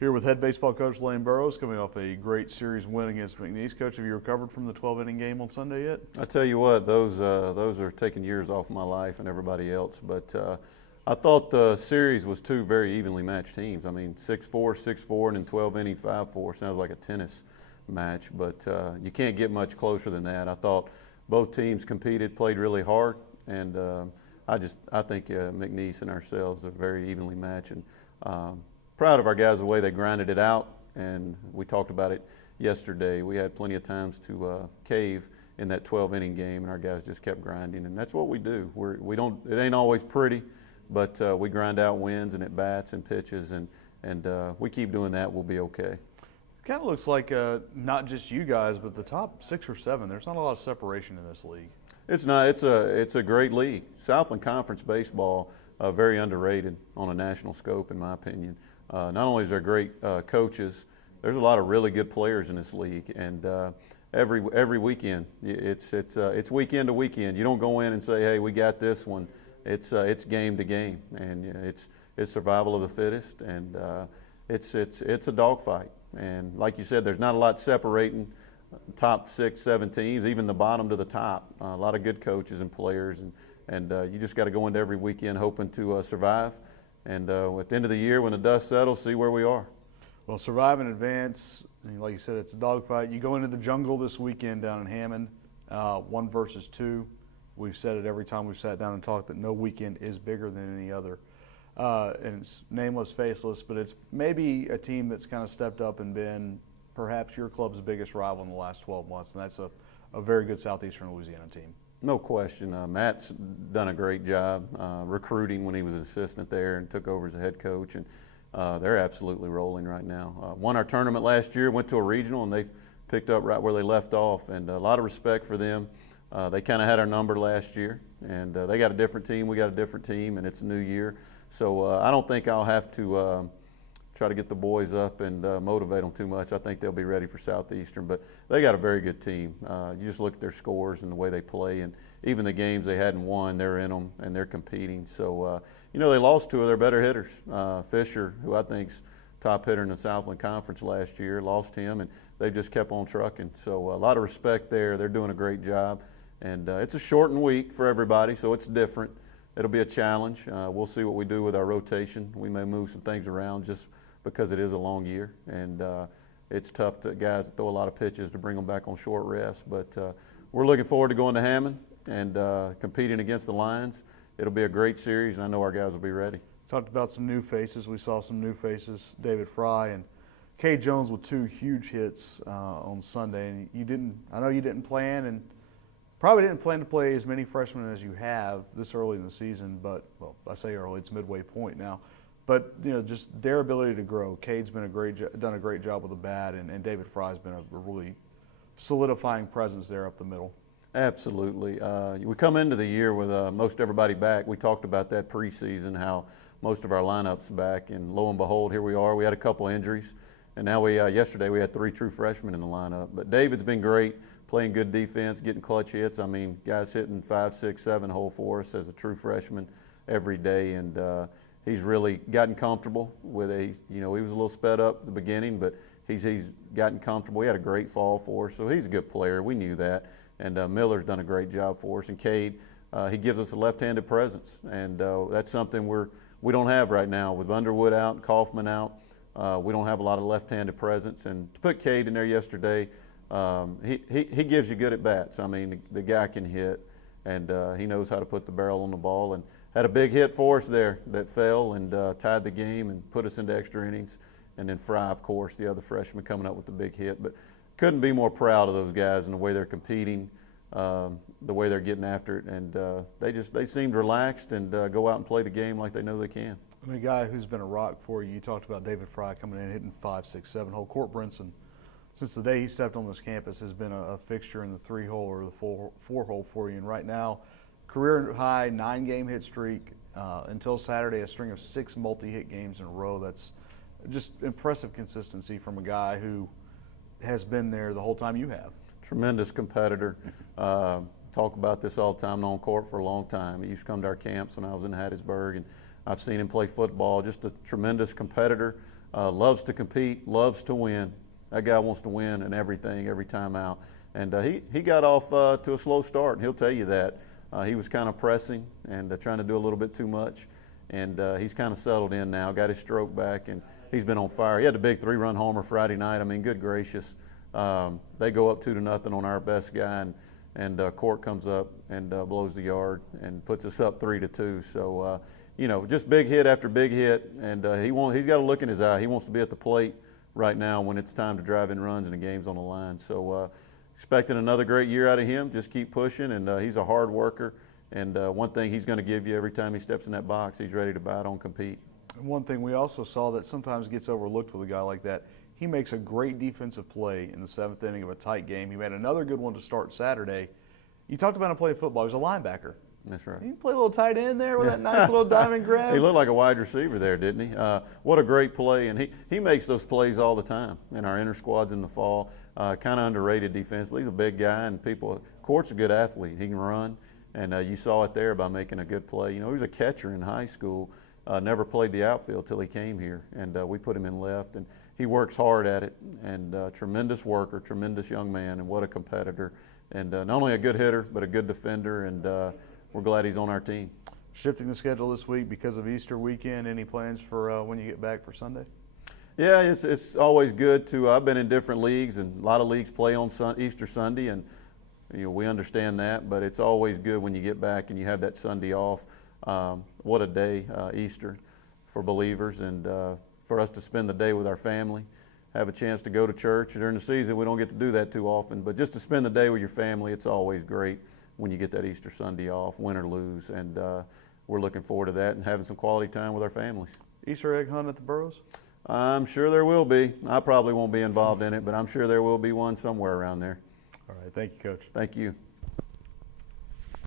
Here with head baseball coach Lane Burroughs, coming off a great series win against McNeese. Coach, have you recovered from the 12-inning game on Sunday yet? I tell you what, those are taking years off my life and everybody else. But I thought the series was two very evenly matched teams. I mean, 6-4, 6-4, and then 12-inning 5-4 sounds like a tennis match. But you can't get much closer than that. I thought both teams competed, played really hard, and I think McNeese and ourselves are very evenly matched. And proud of our guys the way they grinded it out, and we talked about it yesterday. We had plenty of times to cave in that 12-inning game, and our guys just kept grinding, and that's what we do. We don't. It ain't always pretty, but we grind out wins and at bats and pitches, and we keep doing that. We'll be okay. It kind of looks like not just you guys, but the top 6 or 7. There's not a lot of separation in this league. It's not. It's a great league. Southland Conference baseball, very underrated on a national scope, in my opinion. Not only is there great coaches, there's a lot of really good players in this league, and every weekend, it's weekend to weekend. You don't go in and say, "Hey, we got this one." It's game to game, and it's survival of the fittest, and it's a dogfight. And like you said, there's not a lot separating top 6, 7 teams, even the bottom to the top. A lot of good coaches and players, and you just got to go into every weekend hoping to survive. And at the end of the year, when the dust settles, see where we are. Well, survive and advance. Like you said, it's a dogfight. You go into the jungle this weekend down in Hammond, 1 versus 2. We've said it every time we've sat down and talked that no weekend is bigger than any other. And it's nameless, faceless, but it's maybe a team that's kind of stepped up and been perhaps your club's biggest rival in the last 12 months, and that's a very good Southeastern Louisiana team. No question. Matt's done a great job recruiting when he was an assistant there and took over as a head coach, and they're absolutely rolling right now. Won our tournament last year, went to a regional, and they've picked up right where they left off, and a lot of respect for them. They kind of had our number last year, and they got a different team, we got a different team, and it's a new year. So I don't think I'll have to try to get the boys up and motivate them too much. I think they'll be ready for Southeastern, but they got a very good team. You just look at their scores and the way they play, and even the games they hadn't won, they're in them and they're competing. So, they lost 2 of their better hitters. Fisher, who I think's top hitter in the Southland Conference last year, lost him, and they've just kept on trucking. So a lot of respect there. They're doing a great job, and it's a shortened week for everybody, so it's different. It'll be a challenge. We'll see what we do with our rotation. We may move some things around just because it is a long year, and it's tough to guys that throw a lot of pitches to bring them back on short rest. But we're looking forward to going to Hammond and competing against the Lions. It'll be a great series, and I know our guys will be ready. Talked about some new faces. We saw some new faces, David Fry and Cade Jones with 2 huge hits on Sunday. And I know you didn't plan, and probably didn't plan to play as many freshmen as you have this early in the season, but, well, I say early, it's midway point now. But, just their ability to grow. Cade's been done a great job with the bat, and David Fry's been a really solidifying presence there up the middle. Absolutely. We come into the year with most everybody back. We talked about that preseason, how most of our lineup's back, and lo and behold, here we are. We had a couple injuries, and now yesterday we had 3 true freshmen in the lineup. But David's been great, playing good defense, getting clutch hits. I mean, guys hitting 5, 6, 7 hole for us as a true freshman every day, and he's really gotten comfortable with he was a little sped up at the beginning, but he's gotten comfortable. He had a great fall for us, so he's a good player. We knew that. And Miller's done a great job for us. And Cade, he gives us a left-handed presence, and that's something we don't have right now. With Underwood out and Kaufman out, we don't have a lot of left-handed presence. And to put Cade in there yesterday, he gives you good at-bats. I mean, the guy can hit, and he knows how to put the barrel on the ball, and had a big hit for us there that fell and tied the game and put us into extra innings. And then Fry, of course, the other freshman, coming up with the big hit. But couldn't be more proud of those guys and the way they're competing, the way they're getting after it. And they seemed relaxed and go out and play the game like they know they can. And a guy who's been a rock for you talked about David Fry coming in, hitting 5, 6, 7 hole. Court Brinson, since the day he stepped on this campus, has been a fixture in the 3 hole or the 4 hole for you. And right now, career high 9-game hit streak until Saturday, a string of 6 multi-hit games in a row. That's just impressive consistency from a guy who has been there the whole time you have. Tremendous competitor. Talk about this all the time, known Court for a long time. He used to come to our camps when I was in Hattiesburg, and I've seen him play football. Just a tremendous competitor, loves to compete, loves to win. That guy wants to win and everything every time out. And he got off to a slow start, and he'll tell you that. He was kind of pressing and trying to do a little bit too much. And he's kind of settled in now, got his stroke back, and he's been on fire. He had a big 3-run homer Friday night. I mean, good gracious. They go up 2-0 on our best guy, and Court comes up and blows the yard and puts us up 3-2. So, you know, just big hit after big hit, and he's got a look in his eye. He wants to be at the plate right now when it's time to drive in runs and the game's on the line. So expecting another great year out of him. Just keep pushing, and he's a hard worker. And one thing he's going to give you every time he steps in that box, he's ready to battle and compete. And one thing we also saw that sometimes gets overlooked with a guy like that, he makes a great defensive play in the 7th inning of a tight game. He made another good one to start Saturday. You talked about him playing football. He was a linebacker. That's right. He played a little tight end there with that nice little diamond grab. He looked like a wide receiver there, didn't he? What a great play. And he makes those plays all the time in our inter squads in the fall. Kind of underrated defensively. He's a big guy, and Court's a good athlete. He can run, and you saw it there by making a good play. You know, he was a catcher in high school, never played the outfield till he came here, and we put him in left, and he works hard at it, and tremendous worker, tremendous young man, and what a competitor. And not only a good hitter, but a good defender, and we're glad he's on our team. Shifting the schedule this week because of Easter weekend, any plans for when you get back for Sunday? Yeah, it's always good to. I've been in different leagues, and a lot of leagues play on Easter Sunday, and you know we understand that. But it's always good when you get back and you have that Sunday off. What a day, Easter, for believers, and for us to spend the day with our family, have a chance to go to church. During the season, we don't get to do that too often, but just to spend the day with your family, it's always great when you get that Easter Sunday off, win or lose, and we're looking forward to that and having some quality time with our families. Easter egg hunt at the Burroughs? I'm sure there will be. I probably won't be involved in it, but I'm sure there will be one somewhere around there. All right, thank you, Coach. Thank you.